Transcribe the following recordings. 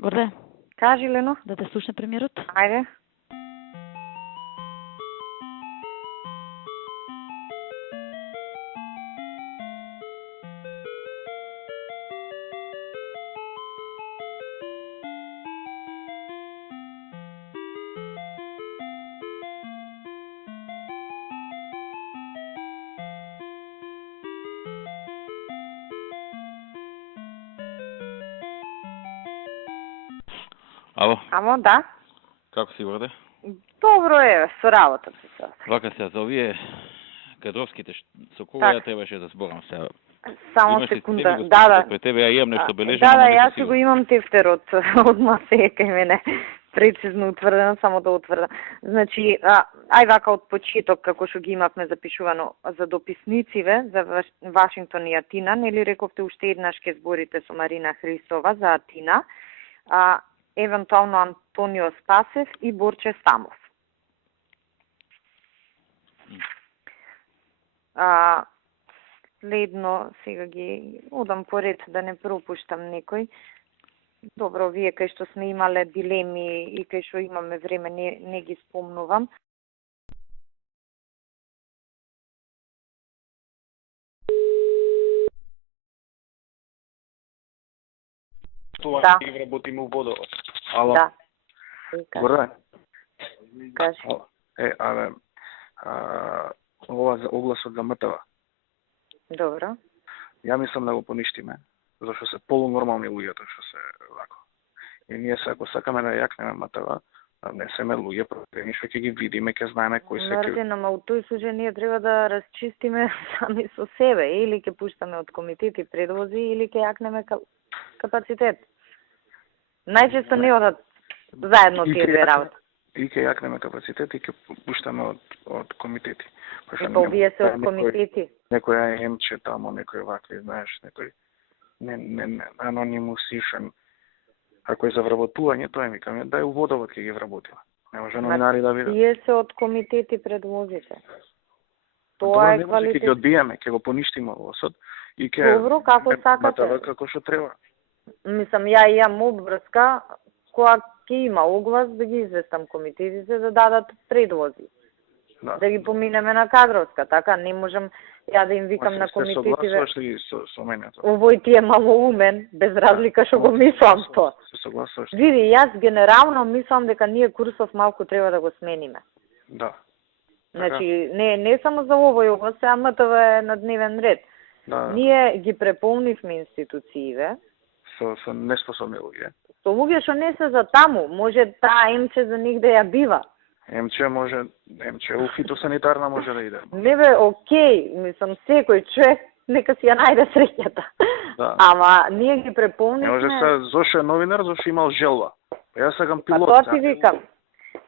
Горде, Кажи, Лено. да те слушне премиерот. Ајде. Ало, Амо, да. како си Горде? Добро е, со работа се сега. Вака се за овие кадровските со кого Так. ја требаше да зборам сега? Само Имаш ли секунда. теми, Да, да. Пред тебе ја имам нешто бележено, Да, да, ама јас нека си го сигурно. имам тефтерот одма се кај мене. Прецизно утврдено, само да утврдам. Значи, ај вака од почеток, како што ги имавме запишувано за дописнициве, за Вашингтон и Атина, нели рековте уште еднаш ке зборите со Марина Христова за Атина, евентуално Антонио Спасев и Борче Стамов. Следно, сега ги одам поред да не пропуштам некој. Добро, вие кај што сме имале дилеми и кај што имаме време, не ги спомнувам. Тоа Да. ќе ги вработиме у водовод. Ало, Да. Горде? Кажи. Ова за огласот за МТВ. Добро. Ја мислам да го поништиме, зашто се полунормални луѓето што се вако. И ние се, ако сакаме да јакнеме МТВ, не семе луѓе проверени што ќе ги видиме, ќе знаеме кои се ќе... Мартин, ама у тој случај ние треба да расчистиме сами со себе. Или ќе пуштаме од комитети предлози, или ќе јакнеме капацитет. Најчесто не одат заедно тие две работи. И ќе јакнеме капацитет и ќе пуштаме од комитети. Па овие се од комитети. Некоја емче тамо, некој вакви, знаеш, некој не анонимусишен. Ако е за вработување, тоа ми викаме, да е у водовод ќе ги вработиме. Не може новинари да видат. Тие се од комитети предлозите. Тоа е квалитет. Ќе ги одбиеме, ќе го поништиме огласот и ќе... Добро, како сакате. МТВ како што треба. Мислам, ја имам обврска, која ќе има оглас да ги известам комитетите да дадат предлози. Да ги поминеме на кадровска, така не можам ја да им викам на комитетите. Се согласуваш ли со мене тоа? Овој ти е малоумен, без разлика што го мислам тоа. Се согласуваш? Види, јас генерално мислам дека ние Курсов малку треба да го смениме. Да. Значи, не само за овој оглас, а МТВ е на дневен ред. Да. Ние ги преполнивме институциите Со неспособни луѓе. со луѓе што не се за таму, може таа емче за нигде ја бива. Емче у фитосанитарна може да иде. Не бе, окей, мислам секој човек нека си ја најде среќата. Да. Ама ние ги Не преполнивме. може зошто е новинар, зошто имал желба. Па јас сакам А пилот. тоа ти викам.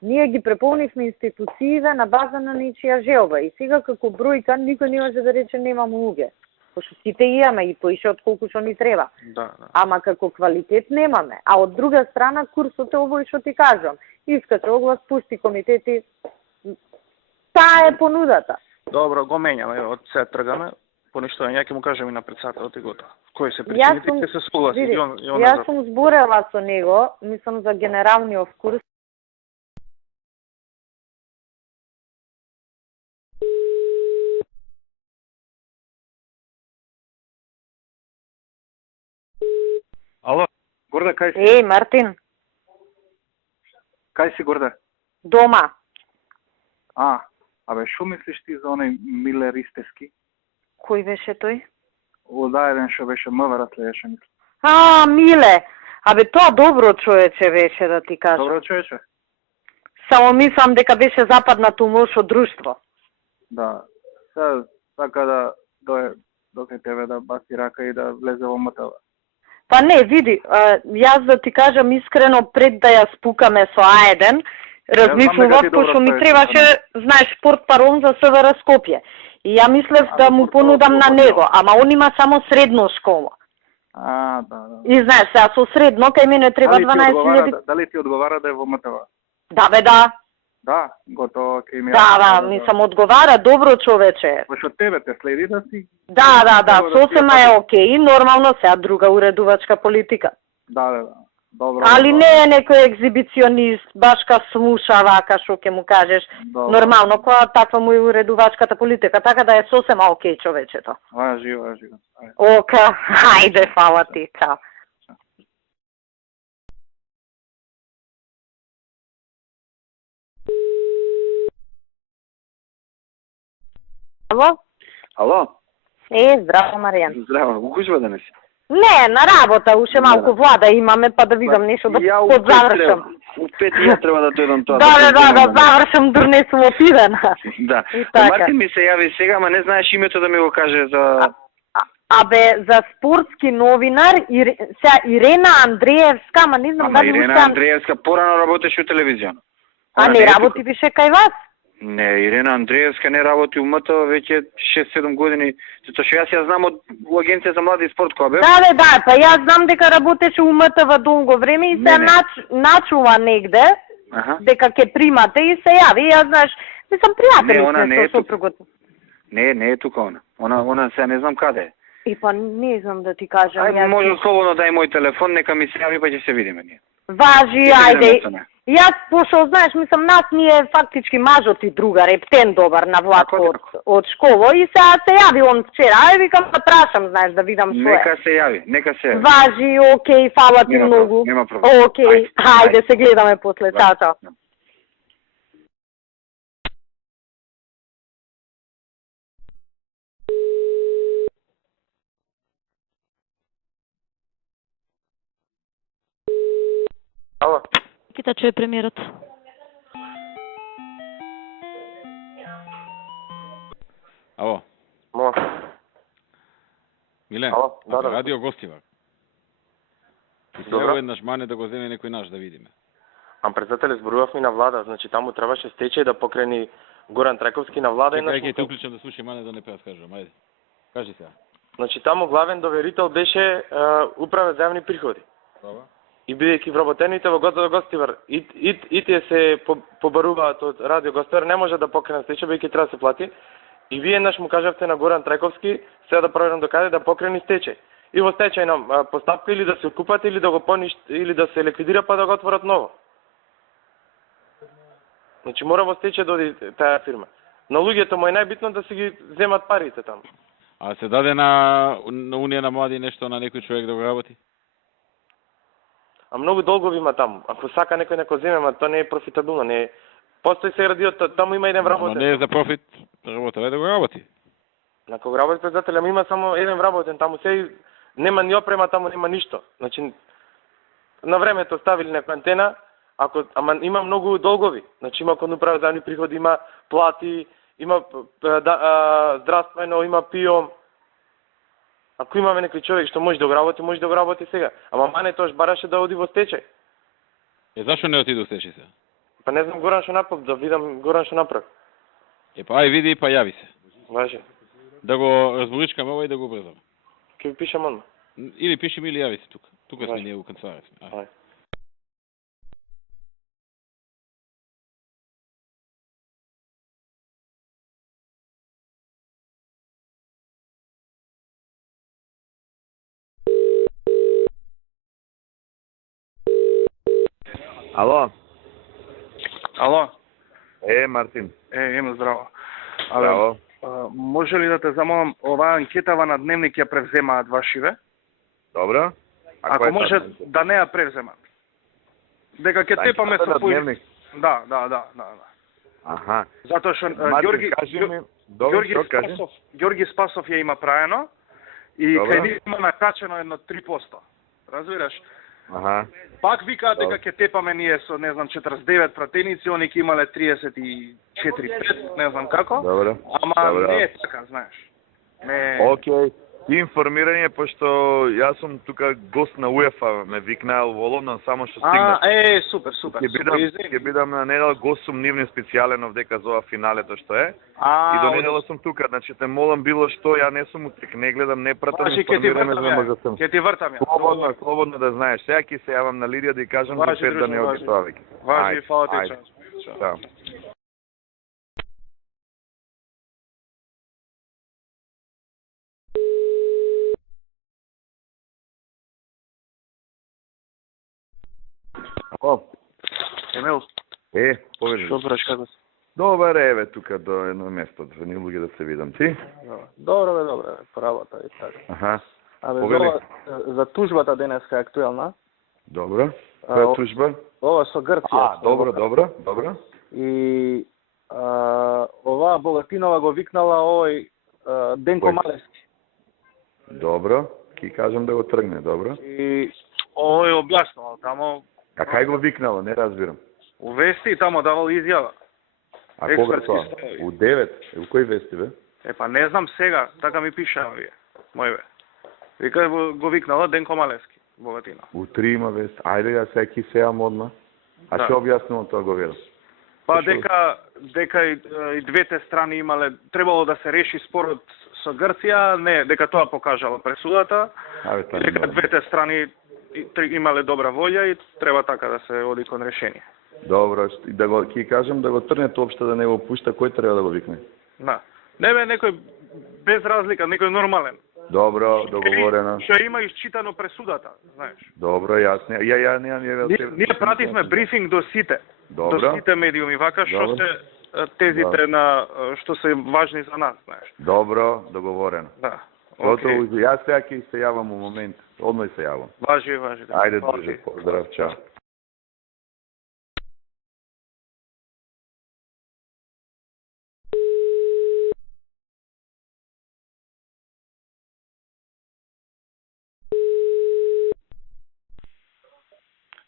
Ние ги преполнивме институциите на база на нечија желба и сега како бројка никој не може да рече немам луѓе. Пошто сите имаме и поише од колку што ни треба. Да. Ама како квалитет немаме. А од друга страна курсот е овој што ти кажам. Искаш оглас, пусти комитети. Таа е понудата. Добро, го менјаме, од се тргаме. Поништување, ја ќе му кажам и на председателот и готово. Кои се причините ќе се согласи. Види, И он јас сум зборела со него, мислам за генералниот курс. Ало, Горда, кај си? Еј, Мартин, Кај си, Горда? дома. Абе, шо мислиш ти за оној Миле Ристевски? Кој беше тој? Од еден што беше МВР следеше, мислам. Миле. Абе, тоа добро човече беше, да ти кажам. Добро човече? Само мислам дека беше западнато лошо друштво. Да. Сега сака да дое до кај тебе да баси рака и да влезе во МТВ. Па не, види, јас да ти кажам искрено, пред да ја спукаме со А1, размислував, пошто ми требаше, знаеш, портпарол за СВР Скопје. И ја мислев да му понудам на него, ама он има само средно школа. Да. И знаеш, сега со средно, кај мене треба 12.000... Дали ти одговара да е во МТВ? Да, бе, да. Да, готово, ќе ми... Да, мислам, одговара, добро човече. Пошто тебе те следи да си... Да, сосема е окей, нормално, сега друга уредувачка политика. Да. Добро. Али не е некој екзибиционист, баш ка слуша вака што ќе му кажеш. Добро. Нормално, која таква му е уредувачката политика, така да е сосема окей човечето. Важи. Ока, хајде, фала ти, чао. Ало? Ало, Здраво, Маријан. здраво, укушва да не си. Не, на работа, уште малку влада имаме, па да видам нешто да подзавршам. У 5 ја треба да дојдам тоа. Да завршам, дур не сум опидена. Да. И така. Мартин ми се јави сега, ама не знаеш името да ми го каже за... Абе, за спортски новинар, Ирена Андреевска, ама не знам Ама дали Ирена уште... Андреевска порано работеше у телевизија. А не работи више кај вас? Не, Ирена Андреевска не работи у МТ веќе 6-7 години. Затоа што јас ја знам од Агенција за млади и спорт која бе. Да, па јас знам дека работеше у МТВ долго време и се начува негде, дека ќе примате и се јави, јас знаеш, мислам пријатели со сопругот. Не е тука она. Она се не знам каде е. И па не знам да ти кажам. Ајде, може слободно дај мој телефон, нека ми се јави па ќе се видиме ние. Важи, ајде. Јас, пошо, знаеш, мислам, нас ни е фактички мажот и другар, ептен добар на Владко од школа и сега се јави он вчера, ај викам да прашам, знаеш, да видам што е. Нека се јави. Важи, окей, фала ти многу. Нема проблем. Окей, ајде се гледаме после, чао. Ало. Кита чуе премиерот. Ало, Мо. Милен, Ало, да. радио гостива. Ти треба еднаш мане да го земе некој наш да видиме. Ам председателе, зборувавме на влада, значи таму требаше стечај да покрени Горан Траковски на влада и на... Чекај, ќе те уклучам да слушам, мане да не прескажам, ајде. Кажи сега. Значи таму главен доверител беше управа за јавни приходи. Добро. И бидејќи вработените во Гостивар и тие се побаруваат од радио Гостивар, не може да покренат стечај, бидејќи треба да се плати. И вие еднаш му кажавте на Горан Траковски, сега да проверам докаде да покрени стечај. И во стечај нам постапка или да се окупат, или да го или да се ликвидира, па да го отворат ново. Значи мора во стечај да оди таа фирма. На луѓето му е најбитно да си ги земат парите таму. А се даде на Унија на млади нешто на некој човек да го работи? А многу долгови има таму. Ако сака некој neko земе, ма тоа не е профитабилно, не е. Постои се радиото, таму има еден вработен. Но не е за профит, работа да го работи. На кога работи председател, ама има само еден вработен, таму се нема ни опрема, таму нема ништо. Значи на времето ставили некоја антена, ама има многу долгови. Значи има кон управа за јавни приходи, има плати, има здравствено, има ПИО. Ако имаме некој човек што може да го работи сега. Ама мане тоаш бараше да оди во стечај. Зашо не отиде стечај се? Па не знам Горан што направи, да видам Горан што направи. Па ај види па јави се. Важи. Да го разборичкаме ова и да го брзаме. Ќе ви пишам одма. Или пиши ми или јави се тука. Тука сме ние у канцеларија. Ај. Ало. Ало. Мартин. Емо здраво. Здраво. Може ли да те замолам, оваа анкетава на Дневник ја превземаат вашиве? Добро. Ако може да не ја превземат. Дека ќе тепаме со Дневник. Да. Аха. Затоа што Ѓорги Спасов ја има праено и кај нив има накачено едно 3%. Разбираш? Аха. Пак викаат дека ќе тепаме ние со, не знам, 49 пратеници, они ќе имале 34-5, не знам како. Добро. Ама не е така, знаеш. Не. Океј. Информирање, пошто јас сум тука гост на УЕФА, ме викнаел во Лондон, само што стигнав. Супер. Ќе бидам на недела, гост сум нивни специјален овдека за ова финалето што е. И до недела сум тука, значи те молам било што, ја не сум утек, не гледам, не пратам информирање за да може сум. Ќе ти вртам ја. Слободно да знаеш. Сега ќе се јавам на Лидија да ја кажам за 5 да не оди тоа веќе. Важи, фала ти, чао. О, Емил, повели. што браш, како си? Добар еве тука до едно место, за ни луѓе да се видам. Ти? Добро, по работа и така. Аха. Абе, Повели. за тужбата денеска е актуелна. Добро. Која тужба? Ова со Грција. Добро. И оваа Богатинова го викнала овој Денко Кој? Малевски. Добро. Ки кажам да го тргне, добро. И овој објаснувал тамо А кај го викнало, не разбирам. у вести и тамо давал изјава. А кога Експертски тоа? ставови. У 9. У кој вести бе? Па не знам сега, така ми пишаа овие. Мојве. Вика го викнала Денко Малевски, Богатина. У 3 има вест. Ајде ја секи се јам одма. А Да. што објаснувам тоа го видам? Па Зашо? дека и двете страни имале требало да се реши спорот со Грција, не, дека тоа покажала пресудата, Абе, тоа не дека знам. двете страни имале добра волја и треба така да се оди кон решение. Добро, и да го ки кажам да го трнете општо да не го пушта, кој треба да го викне? Да. Не бе некој без разлика, некој нормален. Добро, договорено. Што има исчитано пресудата, знаеш. Добро, јасно. Ја немам Ние пративме брифинг до сите. Добро. До сите медиуми, вака што Добро. се тезите на што се важни за нас, знаеш. Добро, договорено. Да. Готово, Окей. јас сега ќе се јавам у момент. Одној се јавам. Важи. Ајде, Окей. друже, поздрав, чао.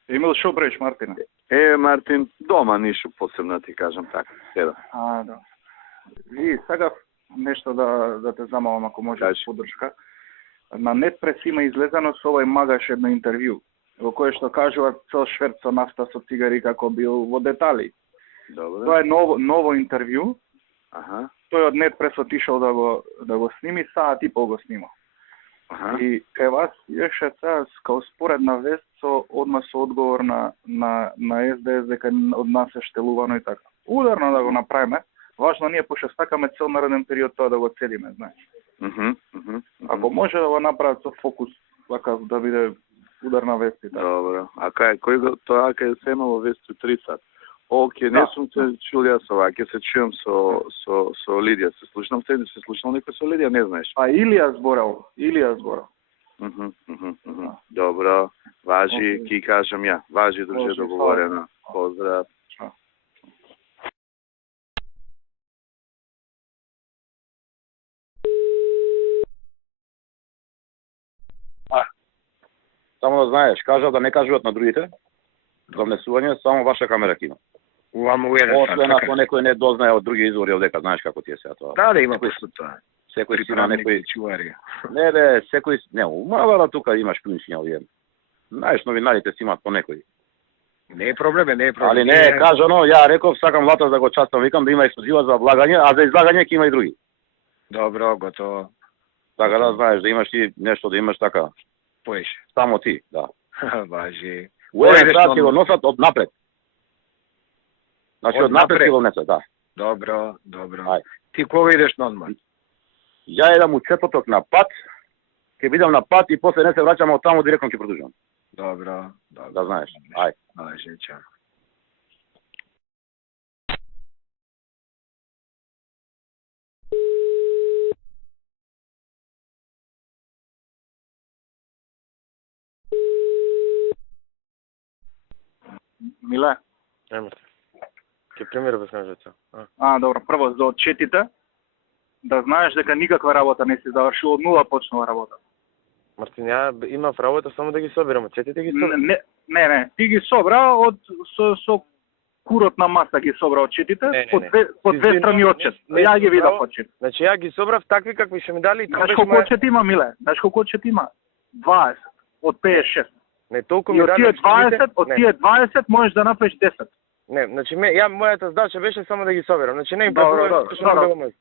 Емил, шо бреш, Мартина? Мартин, дома ништо посебно ти кажам така. Седам. Да. И сакав нешто да те замалам, ако може Кажи. поддршка. На Нетпрес има излезано со овој магаш едно интервју, во кое што кажува цел шверц со нафта со цигари како бил во детали. Добро. Тоа е ново интервју. Аха. Тој од Нетпрес отишол да го сними, саат и пол го снима. Аха. И кај вас иеше сега као споредна вест одма со одговор на СДС дека од нас е штелувано и така. Ударно да го направиме. Важно ние пошто сакаме цел нареден период тоа да го целиме, знаеш. Ако може да го направат со фокус, така да биде ударна вест и така. Добро. А кој го тоа кај се имало вести 3 сат? Оке, не Да. сум се чул јас ова, ќе се чујам со Лидија. Се слушнам се слушнал некој со Лидија, не знаеш. А Илија зборал. Добро. Важи, Окей. ки кажам ја. Важи, друже, Може, договорено. Поздрав. Само да знаеш, кажав да не кажуват на другите, за внесување, само ваша камера ќе има. Вам уверен Освен ако некој не дознае од други извори овдека, знаеш како ти е сега тоа. Да има пошто тоа. Секој си има некој... чувари. Не бе, секој... Не, умава тука имаш клинични овие. Знаеш, новинарите си имат по некој. Не е проблем. Али не е кажано, ја реков, сакам Латов да го частам, викам да има ексклузива за влагање, а за излагање ќе има и други. Добро, готово. Така да знаеш, да имаш ти нешто, да имаш така. Поеш. Само ти, да. Важи. Уеден прат ќе го носат од напред. Значи Од од напред напред. ќе го несат, да. Добро. Ај. Ти кога идеш на одмор? Ја едам у четврток на пат, ќе бидам на пат и после не се враќам од таму директно ќе продолжам. Добро. Да знаеш. Ај. Важи, чао. Миле. Ќе премира без кажеца. Добро. Прво за отчетите да знаеш дека никаква работа не си завршил, од нула почнува работа. Мартин, ја имав работа само да ги соберам, четите ги соберам. Не, ти ги собра со курот на маса ги собра отчетите, Не. по две страни отчет. Ја ги видов отчет. Значи ја ги собрав такви какви што ми дали. Знаеш колку отчет има, Миле? Знаеш колку отчет има? 20 од 56. Не толку И ми од дали. тие 20 можеш да направиш 10. Не, значи мојата задача беше само да ги соберам. Значи не им Добро, префрлувам добро, што не добро. било мој.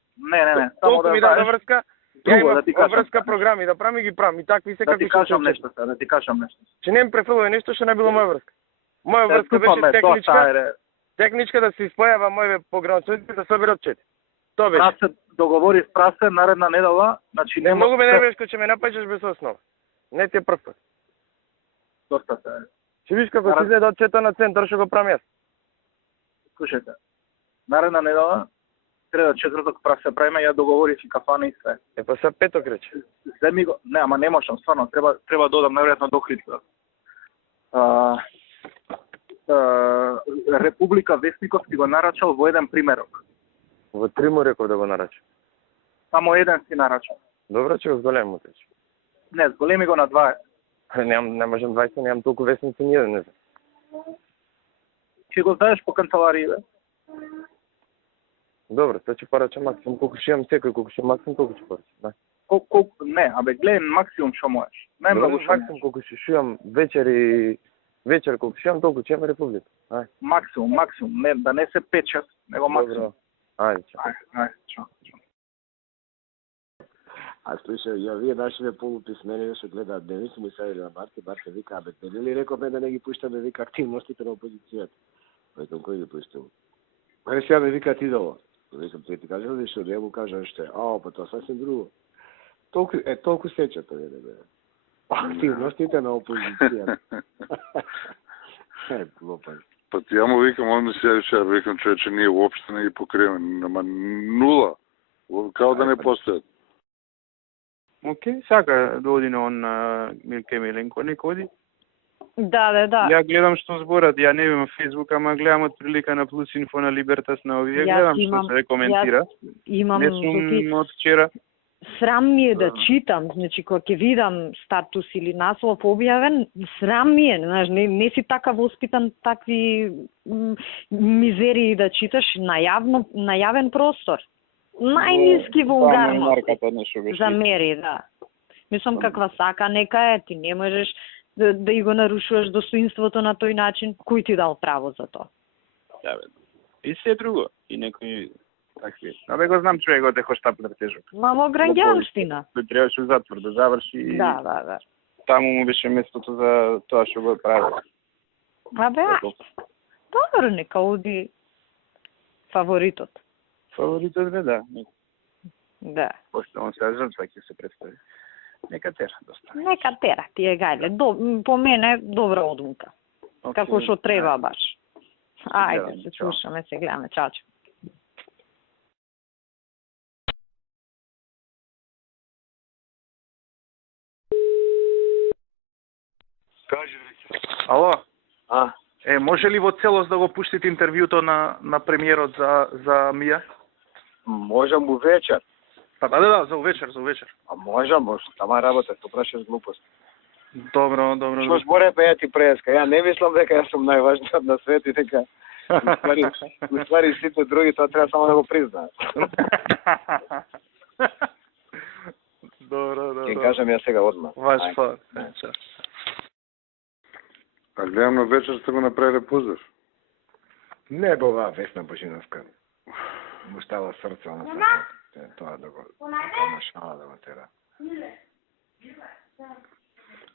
Не, само Толку да ми даде знаеш. врска. Ја Друго, имам да ти кажам. врска програми да правам и ги правам и такви се Да какви ти кажам нешто, да ти кажам нешто. Че не им префрлува нешто што не било моја врска. Моја врска беше Тупаме, тоа техничка, е. техничка да се испојава моје пограничници да соберат чет. Тоа беше. Прасе договори с Прасе наредна недела, значи Не многу ме нервиш кој ќе ме напаѓаш без основа. Не ти е прв пат. Доста се. Ќе виш како се изгледа од чета на центар што го правам јас. Слушайте, наредна недела, среда, четврток се правиме, ја договорив и кафана и све. Па се петок рече. Земи го, не, ама не можам, стварно, треба да додам најверојатно до Хритка. Република Вестников ти го нарачал во еден примерок. Во 3 му реков да го нарача. Само еден си нарачал. Добро, че го зголем утеч. Не, зголеми го на 20. Не можам 20, немам толку вестници ни еден, не знам. Ќе го знаеш по канцеларија, бе? Добро, тоа ќе порачам максимум, колку ќе имам секој, колку ќе максимум, толку ќе порачам, да. Не, абе, гледај максимум што можеш. Најмногу што максимум колку ќе шујам вечер колку ќе имам, толку ќе имам Република. Ај. Максимум, не, да не се 5-6, него максимум. Добро. Ајде, чао. А слушај, ја вие нашиве полуписмени што гледаат дневници, му се на Барте вика, абе, дали ли рековме да не ги пуштаме, вика, активностите на опозицијата? Викам, кој ги пуштам? Ма сега ме вика ти долу. Викам, ти кажа ли што, не му кажа што е, па тоа сасвим друго. Толку сеча тоа, не бе. Активностите на опозицијата. Глупај. Па ти ја му викам, он ми се јавише, викам, човече, ние уопште не ги покриваме, нема нула, као да не постојат. Океј, сака да оди на он Милке Миленко, нека оди. Да. Ја гледам што зборат, ја не имам Фейсбук, ама гледам од прилика на Плюс Инфо на Либертас на овие, гледам што се коментира. Не сум од вчера. Срам ми е да читам, значи кога ќе видам статус или наслов објавен, срам ми е, знаеш, не си така воспитан такви мизерии да читаш на јавен простор. Најниски вулгарности замери, да. Мислам каква сака нека е, ти не можеш да и го нарушуваш достоинството на тој начин, кој ти дал право за тоа? Да, бе. И се друго, и некои такви. Абе го знам човекот е хоштаплер тежок. Мамо граѓанштина. Тој требаше у затвор да заврши. Да. Таму му беше местото за тоа што го прави. Абе, добро, нека оди фаворитот. Фаворитот бе, да. Да. Пошто он се жртва ќе се представи. Нека тера, доста. Нека тера, ти е гајле. По мене добра одлука. Како што треба баш. Ајде, се слушаме, се гледаме. Чао. Кажи, ало? Може ли во целост да го пуштите интервјуто на премиерот за Мија? Можам у вечер. Па да, за увечер. А можам, тама работа, то прашаш глупост. Добро. Што зборе па ја ти преска? Ја не мислам дека јас сум најважниот на свет и дека уствари сите други, тоа треба само да го признаат. Добро. Ќе кажам ја сега одма. Ваш фа. А гледам на вечер сте го направиле поздрав. Не бе оваа Весна Божиновска. Му става срце на срце. Тоа да го помашава да го тера.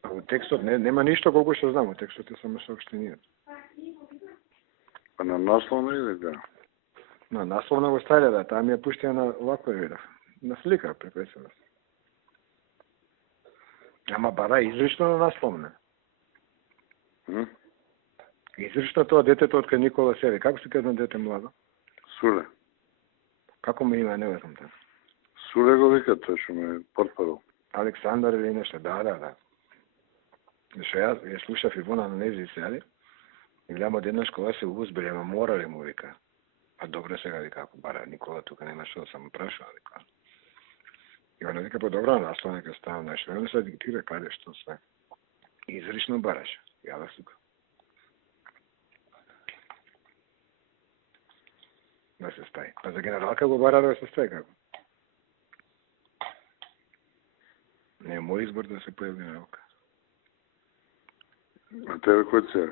А во текстот нема ништо колку што знам, во текстот е само соопштенијата. А на насловна или да? На насловна го ставиле, да, таа ми ја пуштија на оваква видов. На слика препесена. Ама бара изрично на насловна. Изрично тоа детето од кај Никола Севи. Како се казва дете младо? Суле. Како му има, не знам тоа. Суле го вика тоа што ме портпарол. Александар или нешто, да. Зашто јас ја слушав Ивона на нези сели и гледам од една школа се узбили, ама морали му вика. А добро сега вика, ако бара Никола тука нема што да само прашува, вика. И она вика, по добро наслов нека ставам нешто. И он се диктира каде што све. Изрично бараш. Јава сука. Да се стаи. Па за генералка го бара да се стаи како? Не е мој избор да се појави генералка. А тебе кој се?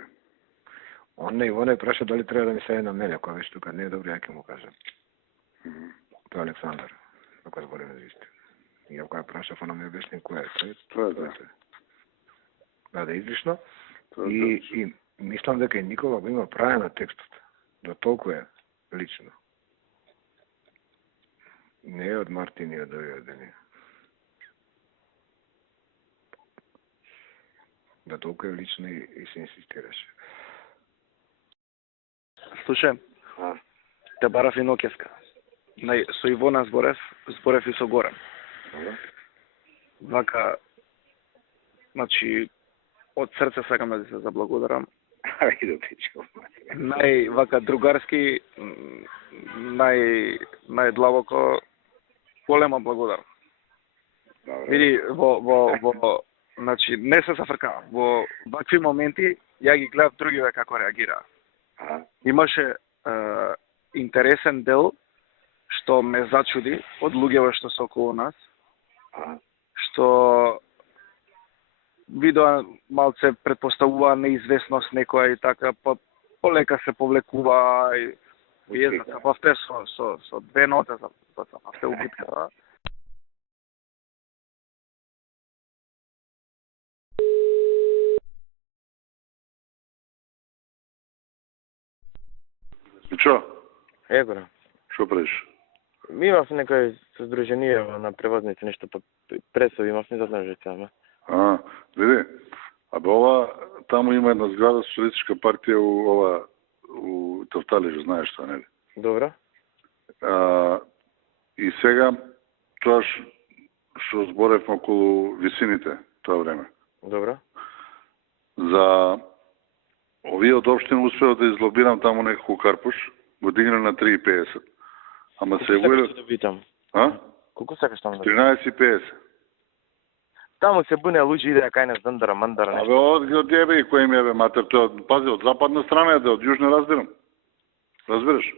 Он не праша дали треба да ми се на мене, кога веќе тука не е добро, ја ќе му кажам. Тоа е Александар, ако збориме за истина. И ја кога прашав, она ми објасни кој е. Тоа да. Да, излишно. И мислам дека Никола го има право на текстот. До толку е лично. Не е од Мартин и од овие дени. Да толку е лично и се инсистираше. Слушај, те барав и Нокеска. Со Ивона зборев и со Горан. Вака, значи, од срце сакам да ти се заблагодарам. Вака другарски, најдлабоко, голема благодарам. Види, значи, не се зафркавам. Во вакви моменти, ја ги гледав другиве како реагираа. Имаше интересен дел, што ме зачуди од луѓето што се околу нас, што видоа малце предпоставува неизвестност некоја и така, полека се повлекува и забавте со две ноте забавте убитка. И чо? Егора. Шо правиш? Ми имав некој создружение на превозници, нешто пресови, имав не знаеш дека. Види, ова, таму има една зграда социјалистичка партија у Тофталије, знаеш тоа, нели? Добро. И сега, тоа што зборевме околу висините тоа време. Добро. За овие од општина успеа да излобирам таму некако карпуш, го дигна на 3,50. Ама се го да питам. Колку сакаш таму? 13,50. Таму се буне луѓе идеа кај нас дандара, мандара нешто. Од тебе и кој ми е матер, тоа пази од западна страна е, од јужна разбирам. Разбираш?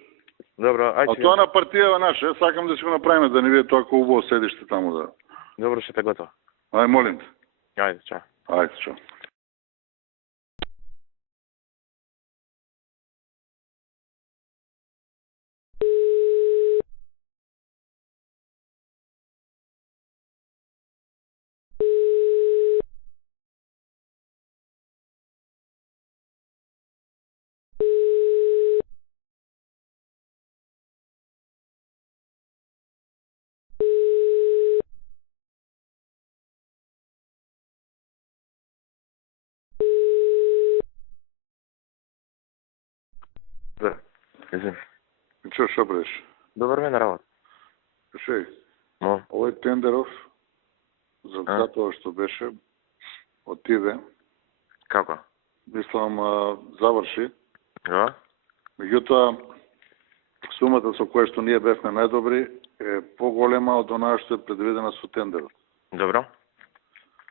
Добро, ајде. А тоа на партија наша, сакам да си го направиме да не биде тоа како убаво седиште таму да. Добро, ще те готово. Ај, молим те. Ајде, чао. Ајде, чао. Шо правиш? Добар ден на работа. Слушај, овој Тендеров, за тоа што беше, отиде. Како? Мислам, заврши. Да. Меѓутоа, сумата со која што ние бевме најдобри е поголема од онаа што е предвидена со тендерот. Добро.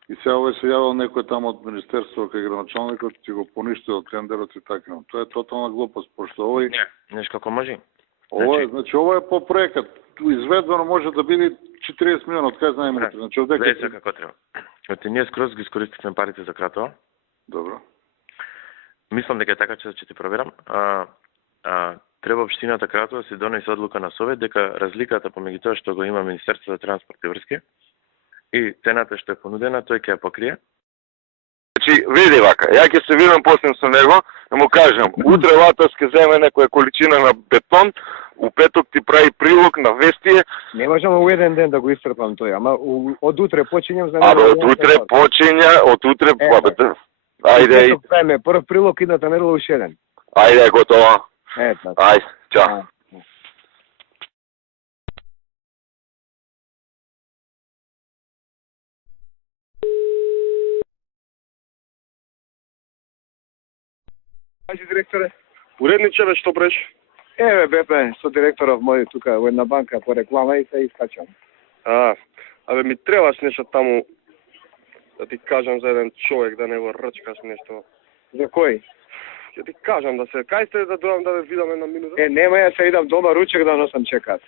И сега овој се јавил некој таму од Министерството кај градоначалникот ќе го поништил тендерот и така. Тоа е тотална глупост, пошто овој... Не, нешто како може. Ова е, значи, ова е по проекат. Изведено може да биде 40 милиона, од кај знаеме. Значи, од дека... Веќе како треба. Оти ние скроз ги искористивме парите за Кратово. Добро. Мислам дека е така, ќе ти проверам. Треба општината Кратово да се донесе одлука на Совет дека разликата помеѓу тоа што го има Министерството за транспорт и врски и цената што е понудена, тој ќе ја покрие. Значи, види вака, ја ќе се видам после со него, да му кажам, утре Латас ќе земе некоја количина на бетон, у петок ти прави прилог на вестие. Не можам у еден ден да го истрпам тој, ама од утре почињам за него. Од утре почиња, од утре... Ајде. Прв прилог идната недела уште еден. Ајде, готово. Ето. Ајде, чао. Ајде, директоре. Уредниче, бе, што преш? Еве, бепе, со директоров мој тука во една банка по реклама и се искачам. Абе, ми требаш нешто таму, да ти кажам за еден човек, да не го рчкаш нешто. За кој? Ќе ти кажам да се, кај сте да дојам да ве видам една минута? Нема, ја се идам дома, ручек да носам чекат.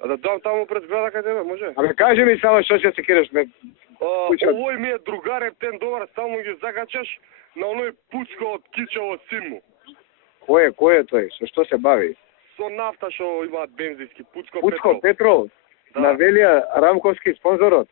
А да дојам таму пред зграда кај тебе, може? Абе, кажи ми само што ќе се киреш ме. Овој ми е другар, ептен добар, само ги загачаш на оној пуцко од Кичево син му. Кој е тој? Со што се бави? Со нафта што имаат бензински, Пуцко Петрол. Да. На Велија Рамковски спонзорот.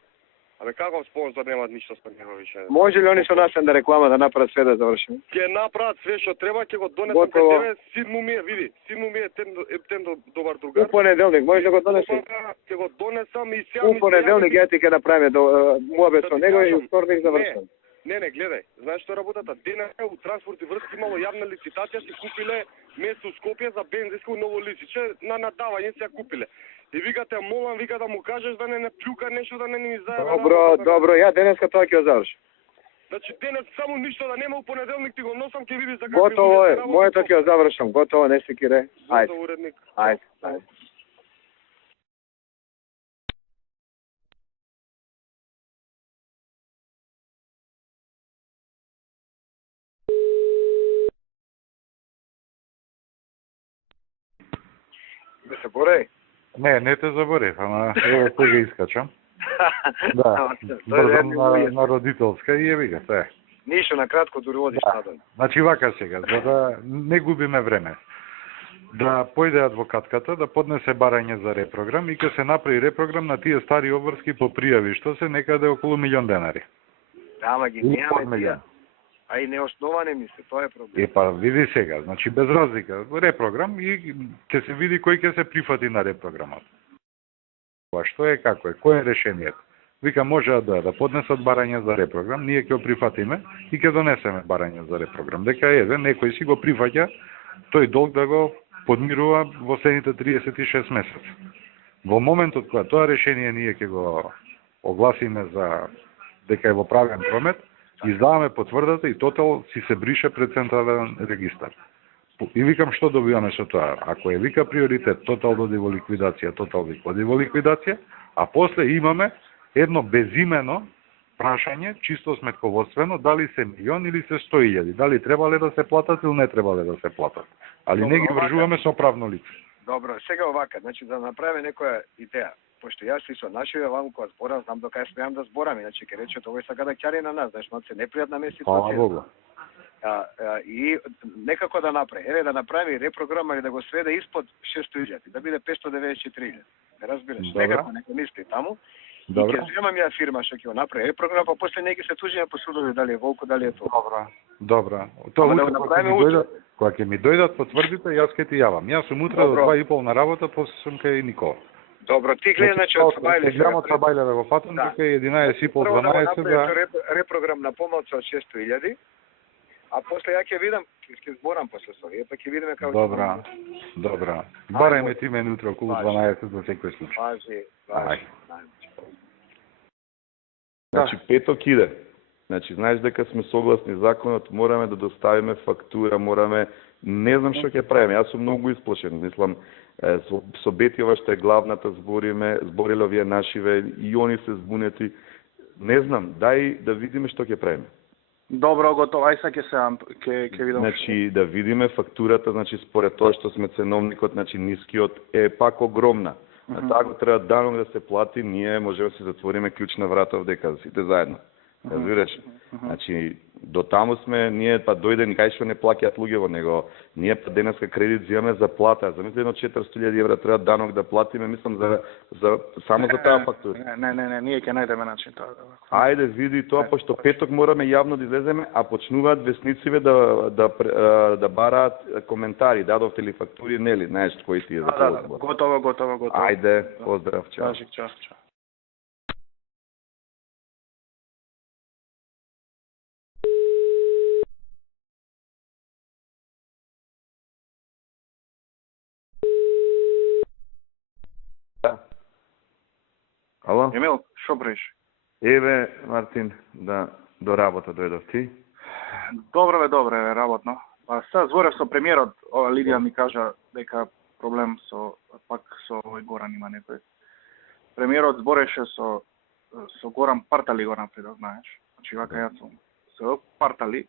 Абе како спонзор немаат ништо со него више? Може ли они со насен да реклама да направат све да завршиме? Ќе направат све што треба, ќе го донесам кај тебе, син му ми е, види, син му ми е ептен добар другар. У понеделник може да го донесам? Ќе го донесам и сега у понеделник ја ти ќе направиме муабет со него и вторник завршам. Не, гледај. Знаеш што е работата? Денеска у транспорт и врски имало јавна лицитација, си купиле место у Скопје за бензинско ново лисиче, на надавање се ја купиле. И викате, молам, вика да му кажеш да не плюка нешто, да не ни заеме. Добро, ја денеска тоа ќе заврши. Значи денес само ништо да нема, у понеделник ти го носам, ќе видиш за какви готово е, моето ќе завршам, готово, не се кире. Ајде. Да се борей? Не те заборев, ама ево сега искачам. Да, брзам на родителска и еви га, тоа е. Ништо, на кратко дури одиш надолу. Значи вака сега, за да не губиме време. Да појде адвокатката, да поднесе барање за репрограм и ќе се направи репрограм на тие стари обврски по пријави, што се некаде околу 1.000.000 денари. Да, ама ги немаме тие. А и неосноване мисли, тоа е проблем. Па види сега, значи без разлика, репрограм и ќе се види кој ќе се прифати на репрограмот. Што е, како е, кој е решението? Вика, може да поднесат барање за репрограм, ние ќе го прифатиме и ќе донесеме барање за репрограм. Дека еве, некој си го прифаќа тој долг да го подмирува во следните 36 месеци. Во моментот кога тоа решение ние ќе го огласиме за дека е во правен промет, издаваме потврдата и тотал си се брише пред централен регистар. И викам што добиваме со тоа? Ако е вика приоритет, тотал доди во ликвидација, тотал оди во ликвидација, а после имаме едно безимено прашање, чисто сметководствено, дали се 1.000.000 или се 100.000, дали требале да се платат или не требале да се платат. Али не ги вржуваме со правно лице. Добро, сега овака, значи да направиме некоја идеја, пошто јас и со нашиве ваму кога зборам, знам до кај смеам да зборам, иначе ќе рече овој сака да ќари на нас, знаеш, малце непријатна ме ситуација. И некако да направи, еве да направи репрограма или да го сведе испод 600.000, да биде 594.000. Не разбираш, некако нека мисли таму. И ќе земам ја фирма што ќе го направи репрограм, па после не ги се тужиме по судови дали е волко, дали е тоа. Добро. Тоа кога ќе ми дојдат потврдите, јас ќе ти јавам. Јас сум утре до 2:30 на работа, после сум кај Никола. Добро, ти гледа значи од Сабајле. Гледам Сабајле во фатон, дека е 11:30-12 да репрограм на помалку од 600.000. А после ја ќе видам, ќе зборам после со вие, па ќе видиме како. Добра. Барајме 3 минути околу 12 за секој случај. Важи. Значи петок иде. Значи знаеш дека сме согласни законот, мораме да доставиме фактура, мораме не знам што ќе правиме. Јас сум многу исплашен, мислам со Бетјова што е главната збориле овие нашиве и они се збунети. Не знам, дај да видиме што ќе правиме. Добро, готово. Ај сега ќе видам. Значи да видиме фактурата, значи според тоа што сме ценовникот, значи нискиот е пак огромна. На тако треба данок да се плати, ние можеме да се затвориме клучна врата овдека сите заедно. Разбираш? Значи до таму сме, ние па дојде никај што не плаќаат луѓето, него ние па денеска кредит земаме за плата. Замисли едно 400.000 евра треба данок да платиме, мислам за само за таа фактура. Не, ние ќе најдеме начин тоа. Ајде види тоа, пошто петок мораме јавно да излеземе, а почнуваат веснициве да бараат коментари, дадовте ли фактури, нели, знаеш кои ти е за тоа. Готово. Ајде, поздрав, чао. Чао. Ало? Емил, што правиш? Еве, Мартин, да до работа дојдов ти. Добро, работно. Па сега зборев со премиерот, Лидија ми кажа дека проблем со овој Горан има некој. Премиерот збореше со Горан Партали го напред, знаеш. Значи вака јас сум се Партали,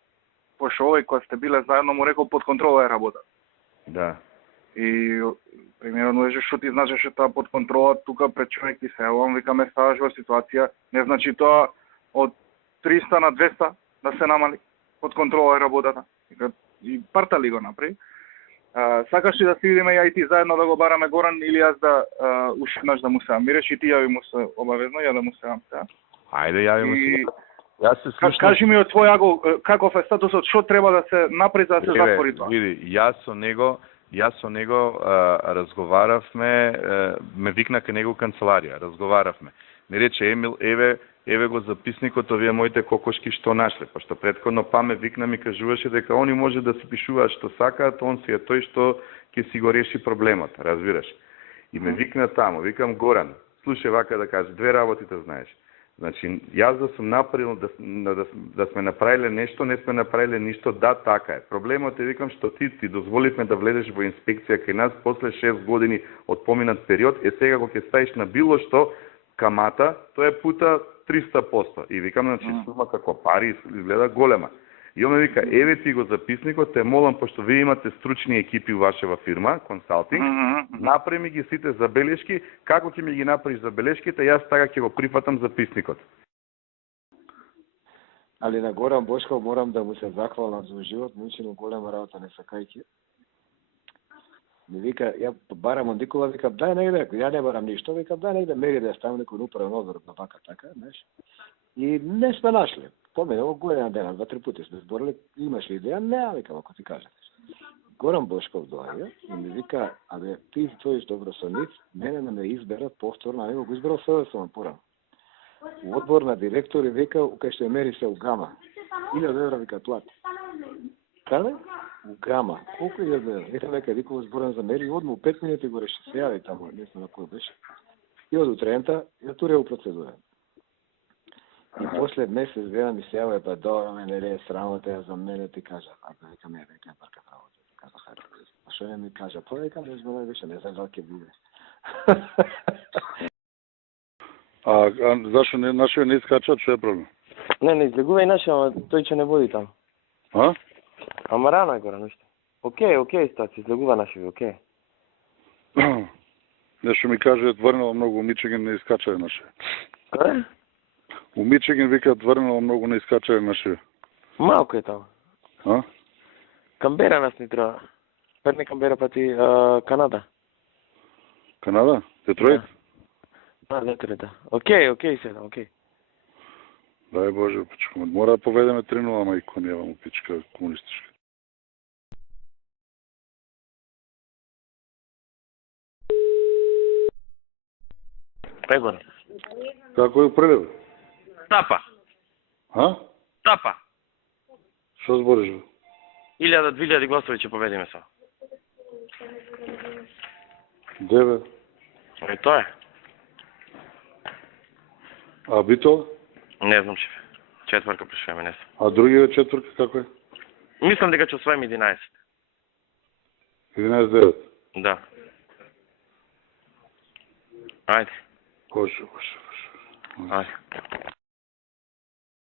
пошто овој кога сте биле заедно му рекол под контрола е работа. Да. И премиерот му рече што ти значеше тоа под контрола, тука пред човек ти се он вика ме ставаш во ситуација, не значи тоа од 300 на 200 да се намали, под контрола е работата. И Партали го направи. Сакаш ли да се видиме ја и ти заедно да го бараме Горан или јас да уште еднаш да му се јавам? Ми речи ти јави му се обавезно, ја да му се јавам сега. Ајде јави му се. Јас се слушам. Кажи ми од твој агол каков е статусот, што треба да се направи за да се затвори тоа? Види, јас со него разговаравме, ме викна кај него канцеларија, разговаравме. Ми рече Емил, еве еве го записникот, овие моите кокошки што нашле, пошто претходно Паме викна ми кажуваше дека они може да си пишуваат што сакаат, он си е тој што ќе си го реши проблемот, разбираш. И ме викна таму, викам Горан, слушај вака да кажеш, две работи да знаеш. Значи, јас да сум направил да сме направиле нешто, не сме направиле ништо, да, така е. Проблемот е, викам, што ти дозволивме да влезеш во инспекција кај нас после 6 години од поминат период, сега кога ќе ставиш на било што камата, тоа е пута 300%. И викам, значи, сума како пари изгледа голема. И он ме вика, еве ти го записникот, те молам, пошто вие имате стручни екипи вашева фирма, консалтинг, направи ми ги сите забелешки, како ќе ми ги направиш забелешките, јас така ќе го прифатам записникот. Али на Горан Бошков морам да му се захвалам за живот, му учино голема работа, не сакајќи. Ми вика, ја барам ондикова, викам, дај негде, ја не барам ништо, викам, дај негде, мери да ја ставам некој управен одбор на бака, така, знаеш. И не сме нашли. Поминало година дена, 2-3 пути сме зборили, имаш ли идеја? Не, викам, ако ти кажеш. Горан Бошков доаѓа и ми вика, абе, ти стоиш добро со ниц, мене да ме изберат повторно, а него го избрал совесно порано. У одбор на директори вика, кај што мери се у Гама. 1000 евра вика плати. Каде? У Гама. Колку е 1000 евра? Ето века викаво зборен за мери, одма у 5 минути го реши. Се јави таму, не знам на кој беше. И од утрента, ја туре у процедура. И после месец дена ми се јавува, па добро, мене не е срамота, ја за мене ти кажа. А да века ме, века е парка работа. Каза, хајде. А шо не ми кажа? Па века не знам више, не знам дали ќе биде. А зашо нашиот не искачат, што е проблем? Не излегува и нашиот, ама тој ќе не води таму. А? Ама рано е гора нешто. Окей, стаци, излегува нашиот, окей. Нешто ми кажа, тврнало многу у Мичиген, не искачале нашиот. Каде? У Мичиген вика тврнало многу не искачале нашиот. Малко е таму. А? Камбера нас ни треба. Перне Камбера пати Канада. Канада? Детройт? Да, Детройт. Окей, седам, окей. Дај Боже, пичка. Мора да поведеме 3-0, ама и конјава му пичка комунистичка. Прегоре. Како е прелев? Тапа. А? Тапа. Што збориш, бе? 1000-2000 гласови ќе победиме са. Де, бе? Е, тоа е. А Битол? Не знам, шеф. Четврка пришваме, не сам. А другиот четврка како е? Мислам дека ќе освоим 11. 11-9? Да. Ајде. Боже. Ајде.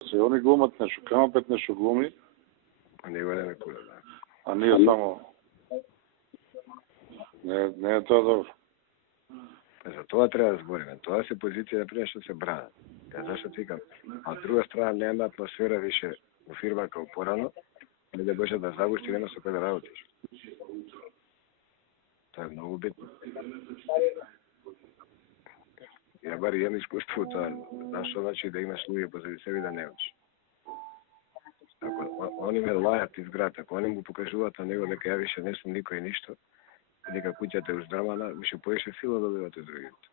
Се они глумат нешто, Камапет нешто глуми. А него не ме куля, да. А ние само... Не е тоа добро. За тоа треба да збориме. Тоа се позиција да пред што се брана. Зашто ти викам? А од друга страна нема атмосфера више у фирма како порано, не да може да загушти нема со кој да работиш. Тоа е многу битно. Ја бари имам искуство од тоа. Зашто значи да имаш луѓе позади себе да не учиш. Ако они ме лајат изград, ако они му покажуваат на него дека ја више не сум никој ништо, дека куќата е уздрамана, више поише сила добивате другите.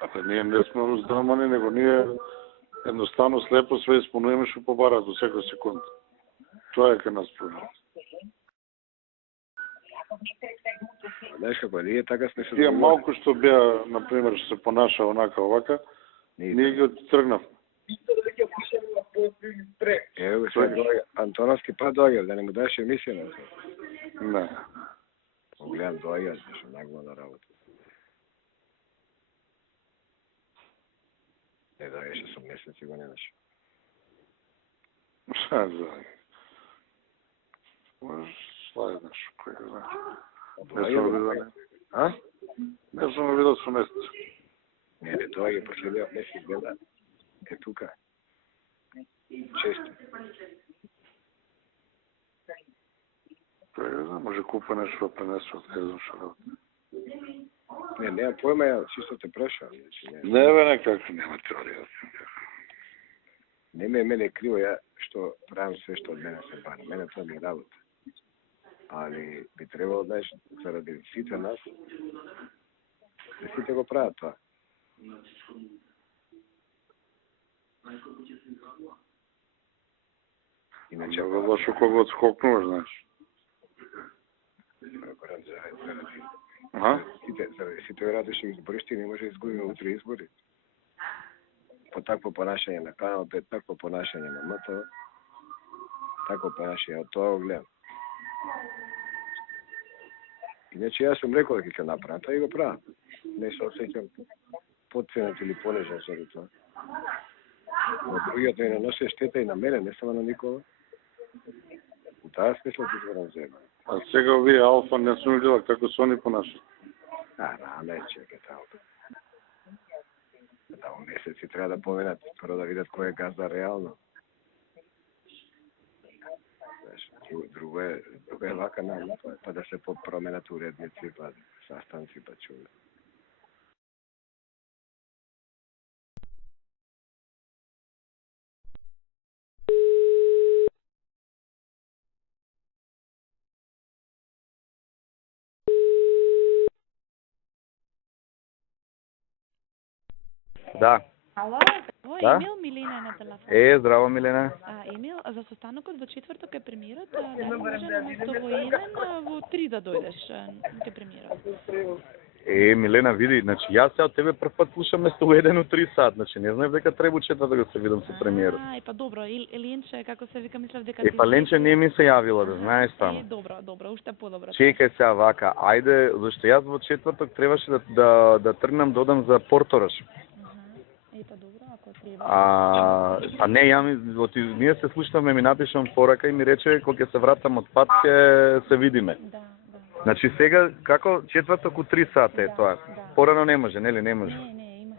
Апа ние не сме уздрамани, него ние едноставно слепо све исполнуваме што побара до секој секунд. Тоа е кај нас проблем. Знаеш како, ние така сме се... Тие малку што беа, например, што се понаша онака овака, ние ги оттргнавме. Ево сега доаѓа, Антоновски пат доаѓа, да не му даш емисија на се. Не. Гледам доаѓа, што нагло на работа. Не доаѓаше со месеци го немаше. Šta doaѓа? Можеш слајд нешто, кој го знае. Не сум видел, не. А? Не сум видел со месец. Не доаѓа последниот месец гледа. Е тука. Често. Кој го знае, може купа нешто да пренесе од кај знам што работи. Не, нема појма, ја чисто те прашам. Не бе, некако, нема теорија. Не мене криво ја што правам све што од мене се бани. Мене тоа ми е работа. Али би требало, знаеш, заради сите нас, Сите го прават тоа. Иначе го лошо кога отскокнуваш, знаеш. Заради сите веројатно избори што не може да изгуби утре избори. По такво понашање на Канал 5, такво понашање на МТ, такво понашање, од тоа го гледам. Иначе јас сум рекол дека ќе направам, тоа и го правам. Не се осеќам подценет или понижен заради тоа. Но другиот не носи штета и на мене, не само на Никола. У таа смисла ти зборам за една. А сега овие Алфа не сум видела како се они понашаат. Не, чекай тамо. Тамо месеци треба да поменат, прво да видат кој е газда реално. Друго е вака па да се променат уредници, па састанци, па чува. Да. Ало, Да? Емил, Милена е на телефон. Здраво Милена. Емил, за состанокот во четврток е премиерот, дали може наместо во 1 во 3 да дојдеш ке премиерот? Милена, види, значи јас се од тебе прв пат слушам место во 1 3 сат, значи не знаев дека треба четврток да се видам со премиерот. Па добро, Ленче, како се вика, мислев дека Па Ленче не ми се јавила, да знаеш таму. Добро, уште подобро. Чекај сега вака, ајде, зашто јас во четврток требаше да тргнам да одам за Портораш. Па добро, ако треба. А не, ние се слушнавме, ми напишам порака и ми рече кога ќе се вратам од пат ќе се видиме. Да. Значи сега како четврток у 3 сата е тоа. Порано не може, нели? Не може. Не, има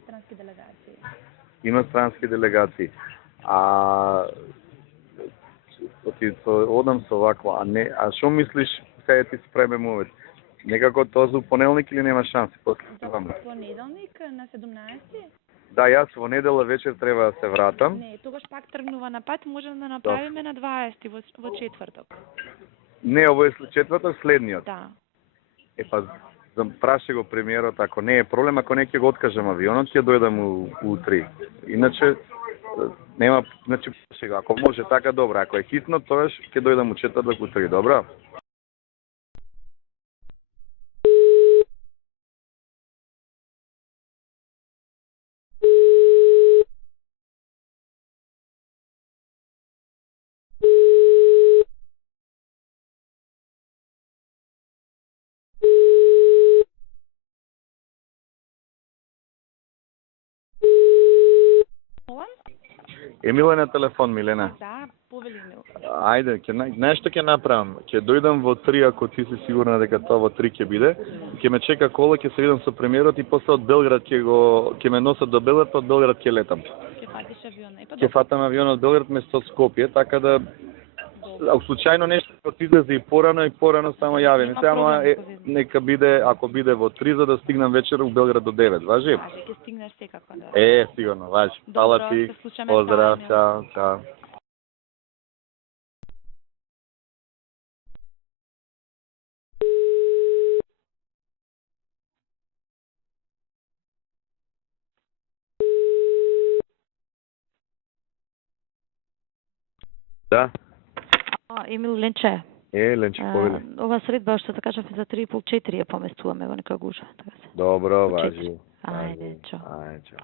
странски делегации. Има странски делегации. Одам со вакво, а што мислиш кај ти спреме мовет? Некако тоа за понеделник или нема шанси? Понеделник на 17? Да, јас во недела вечер треба да се вратам. Не, тогаш пак тргнува на пат, можеме да направиме на 20 во четврток. Не, ово е четврток следниот. Да. Па, праше го премиерот, ако не е проблем, ако не ќе го откажам авионот, ќе дојдам у 3. Иначе, нема, значи, сега, ако може така, добро, ако е хитно, тоаш ќе дојдам у четврток у 3, добро? Емил е на телефон, Милена. Да, повели Емил. Ајде, знаеш што ќе направам? Ќе дојдам во 3, ако ти си сигурна дека тоа во 3 ќе биде. Ќе ме чека кола, ќе се видам со премиерот и после од Белград ќе ме носат до Белград, па од Белград ќе летам. Ќе фатиш авион. Ќе фатам авион од Белград место од Скопје, така да случајно нешто ќе излезе и порано само јави ми се, ама нека биде, ако биде во 3 за да стигнам вечер у Белград до 9, важи? Важи, ќе стигнеш секако, да. Сигурно, важи. Фала ти. Поздрав, чао. Да. Емил, Ленче. Ленче, повели. Ова средба, што се кажав, за 3,5-4 ја поместуваме во нека гужа. Добро, важи. Ајде, чао. Ајде, чао.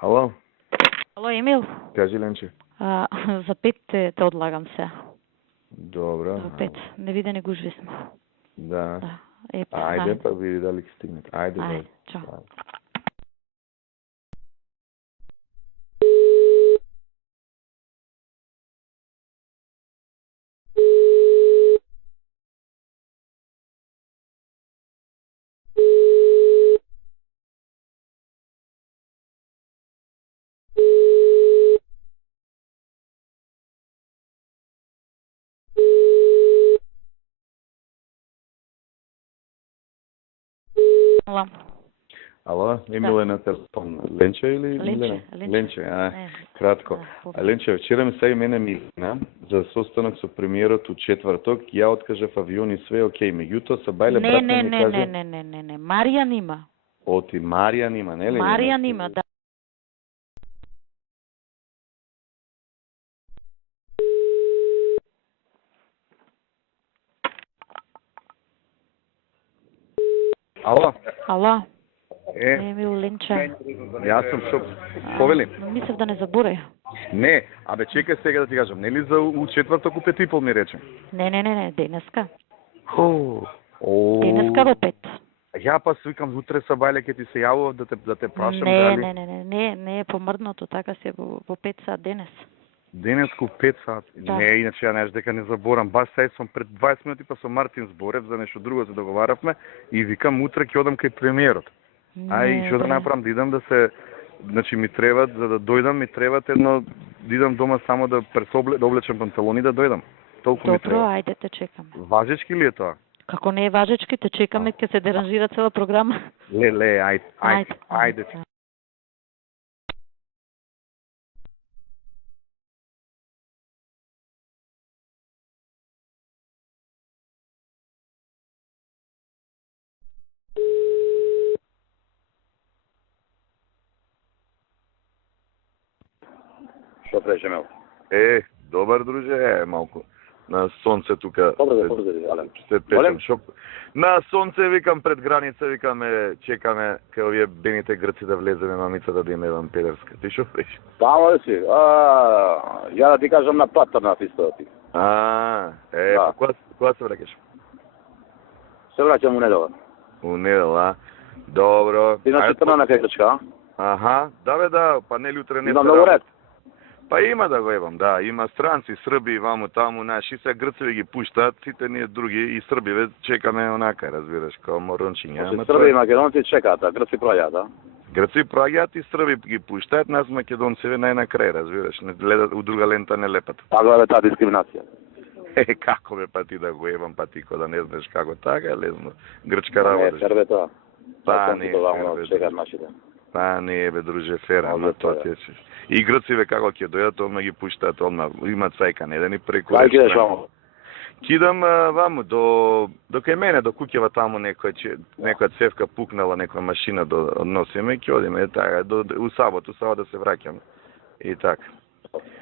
Ало? Ало, Емил? Кажи, Ленче. За 5 те одлагам се. Добро. За 5. Не виде, не гужви сме. Да. Па, ајде, па види дали ќе стигнат. Ајде, чао. Ало, Емиле на телефон. Ленче или Милена? Ленче, кратко. Ленче, вчера ми се и мене Милена за состанок со премиерот у четврток, ја откажав авион и све окей. Меѓутоа са бајле брат ми каже... Не. Маријан има. Оти Маријан има, нели? Маријан има, да. Ало. Емил Ленче. Јас сум шо повели. Мислев да не заборај. Не, абе чекај сега да ти кажам, нели за у четврток у 5:30 ми рече? Не, денеска. О. Денеска во 5. Ја па свикам утре са бајле ќе ти се јавував да те прашам дали. Не е помрдното, така се во 5 сат денес. Денеску 5 сат. Да. Не, иначе ја нешто дека не заборам. Баш сега сум пред 20 минути па со Мартин зборев за нешто друго се договаравме и викам утре ќе одам кај премиерот. Ај, што да направам, да идам да се... Значи ми треба, за да дојдам, ми треба едно, да идам дома само да да облечам панталони да дојдам. Толку ми треба. Добро, ајде те чекам. Важечки ли е тоа? Како не е важечки, те чекаме, ќе се деранжира цела програма. Ајде. Што преше мел? Добар друже, малку на сонце тука. Добре, Ален. Се печам шок. На сонце викам пред граница, викаме, чекаме кај овие бените грци да влеземе мамицата да има еден педерска. Ти шо преш? Тамо си. Ја да ти кажам на пат на истото ти. Да. Кога се враќаш? Се враќам у недела. У недела, добро. Ти на 14 на Грчка, Аха, да, па нели утре не има многу ред. Па има да го ебам, да, има странци, срби, ваму таму, наши се грцеви ги пуштаат, сите ние други и србиве чекаме онака, разбираш, као морончиња. Срби и македонци чекаат, а грци праќаат, а? Грци праќаат и срби ги пуштаат, нас македонцеве најнакрај, разбираш, не гледат у друга лента не лепат. Така е таа дискриминација. Како бе па ти да го ебам, па ти да не знаеш како, така е лезно. Грчка работа. Не, фербе тоа. Па не, чекаат нашите. Па не бе, друже, фера, ама тоа ти е. И грциве како ќе дојдат, одма ги пуштаат, одма имаат цајка, не да ни преку. Кај кидеш ваму? Кидам ваму до кај мене, до куќева таму некоја цевка пукнала, некоја машина да односиме, ќе одиме така у сабота да се враќаме. И така.